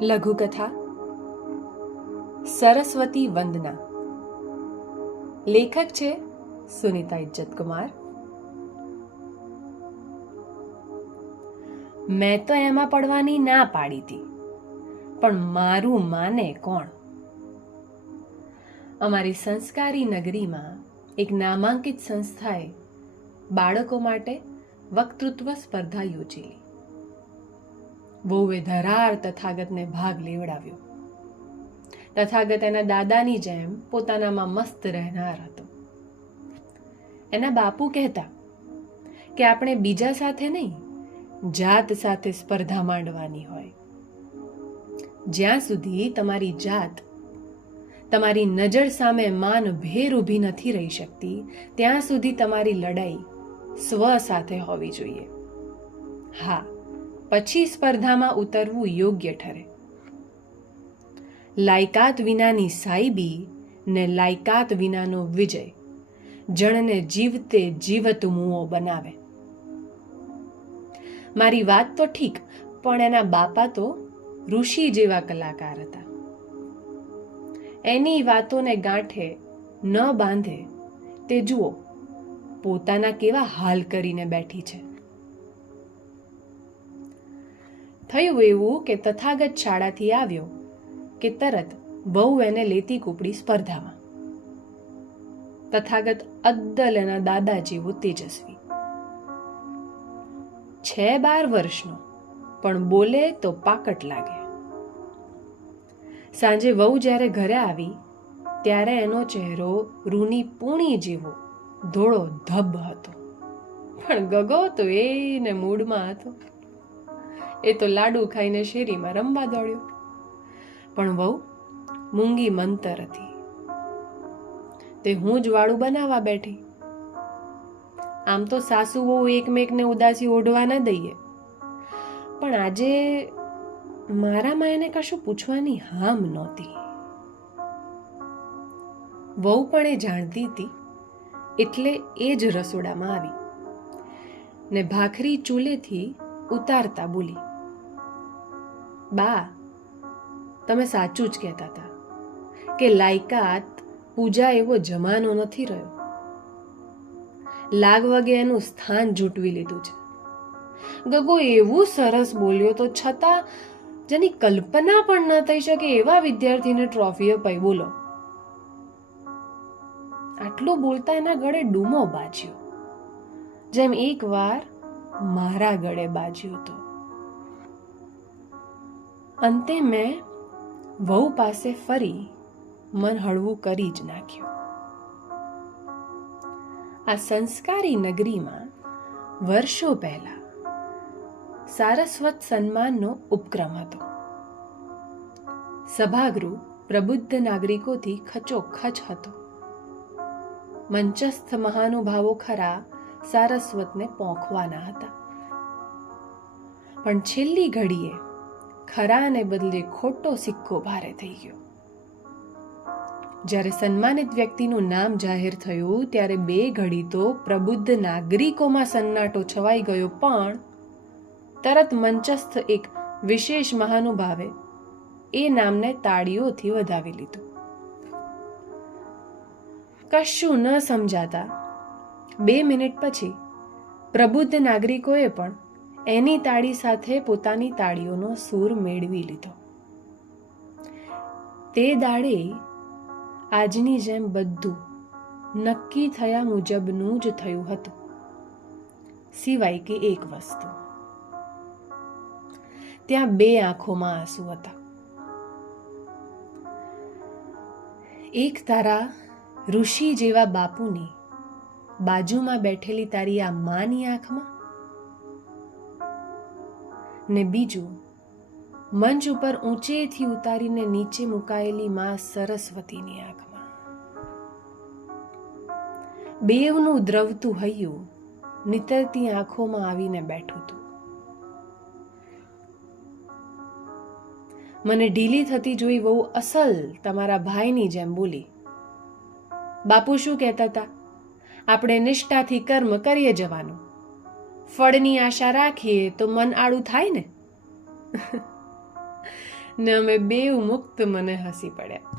લઘુકથા સરસ્વતી વંદના. લેખક છે સુનીતા ઇજ્જતકુમાર. મેં તો એમાં પડવાની ના પાડી હતી, પણ મારું માને કોણ? અમારી સંસ્કારી નગરીમાં એક નામાંકિત સંસ્થાએ બાળકો માટે વક્તૃત્વ સ્પર્ધા યોજેલી. વહુએ ધરાર તથાગતને ભાગ લેવડાવ્યો. તથાગત એના દાદાની જેમ પોતાનામાં મસ્ત રહેનાર હતો. એના બાપુ કહેતા કે આપણે બીજા સાથે નહીં, જાત સાથે સ્પર્ધા માંડવાની હોય. જ્યાં સુધી તમારી જાત તમારી નજર સામે માન ભેર ઊભી નથી રહી શકતી, ત્યાં સુધી તમારી લડાઈ સ્વ સાથે હોવી જોઈએ. હા, પછી સ્પર્ધામાં ઉતરવું યોગ્ય ઠરે. લાયકાત વિનાની સાઈબી ને લાયકાત વિનાનો વિજય જણને જીવતે જીવત મુઓ બનાવે. મારી વાત તો ઠીક, પણ એના બાપા તો ઋષિ જેવા કલાકાર હતા. એની વાતોને ગાંઠે ન બાંધે તે જુઓ પોતાના કેવા હાલ કરીને બેઠી છે. થયું એવું કે તથાગત શાળાથી આવ્યો કે તરત વહુ એને લેતી કૂપડી સ્પર્ધામાં. તથાગત અદ્દલ એના દાદા જેવો તેજસ્વી, 12 વર્ષનો, પણ બોલે તો પાકટ લાગે. સાંજે વહુ જ્યારે ઘરે આવી ત્યારે એનો ચહેરો રૂની પૂણી જેવો ધોળો ધબ હતો, પણ ગગો તો એને મૂડમાં હતો. એ તો લાડુ ખાઈને શેરીમાં રમવા દોડ્યો. પણ વહુ મૂંગી મંતર હતી. તે હું જ વાળું બનાવવા બેઠી. આમ તો સાસુ વહુ એકમેકને ઉદાસી ઓઢવા ન દઈએ, પણ આજે મારામાં એને કશું પૂછવાની હામ નહોતી. વહુ પણ એ જાણતી હતી, એટલે એ જ રસોડામાં આવી ને ભાખરી ચૂલેથી ઉતારતા બોલી, બા, તમે સાચું જ કહેતા હતા કે લાયકાત પૂજા એવો જમાનો નથી રહ્યો. લાગવગે એનું સ્થાન જૂટવી લીધું છે. ગગો એવું સરસ બોલ્યો તો છતાં જેની કલ્પના પણ ન થઈ શકે એવા વિદ્યાર્થીને ટ્રોફી અપાઈ. બોલો. આટલું બોલતા એના ગળે ડૂમો બાજ્યો, જેમ એકવાર મારા ગળે બાજ્યો હતો. અંતે મેં વહુ પાસે ફરી મન હળવું કરી જ નાખ્યું. આ સંસ્કારી નગરીમાં વર્ષો પહેલા સારસ્વત સન્માનનો ઉપક્રમ હતો. સભાગૃહ પ્રબુદ્ધ નાગરિકોથી ખચોખચ હતો. મંચસ્થ મહાનુભાવો ખરા સારસ્વતને પોંખવાના હતા, પણ છેલ્લી ઘડીએ ખરાને બદલે ખોટો સિક્કો ભારે થઈ ગયો. જ્યારે સન્માનિત વ્યક્તિનું નામ જાહેર થયું ત્યારે 2 ઘડી તો પ્રબુદ્ધ નાગરિકોમાં સન્નાટો છવાઈ ગયો, પણ તરત મંચસ્થ એક વિશેષ મહાનુભાવે એ નામને તાળીઓથી વધાવી લીધું. કશું ન સમજાતા 2 મિનિટ પછી પ્રબુદ્ધ નાગરિકોએ પણ એની તાળી સાથે પોતાની તાળીઓનો સૂર મેળવી લીધો. તે દાડે આજની જેમ બધું નક્કી થયા મુજબનું જ થયું હતું, સિવાય કે એક વસ્તુ. ત્યાં 2 આંખોમાં આંસુ હતા. એક તારા ઋષિ જેવા બાપુની બાજુમાં બેઠેલી તારી આ માની આંખમાં, ને બીજું મંચ ઉપર ઊંચેથી ઉતારીને નીચે મુકાયેલી માં સરસ્વતીની આંખમાં. બેવનું દ્રવતું હૈયું નીતરતી આંખોમાં આવીને બેઠું હતું. મને ઢીલી થતી જોઈ વહુ અસલ તમારા ભાઈની જેમ બોલી, બાપુ શું કહેતા હતા? આપણે નિષ્ઠાથી કર્મ કરીએ જવાનું, ફળની આશા રાખીએ તો મન આડું થાય ને. ને અમે બેઉ મુક્ત મને હસી પડ્યા.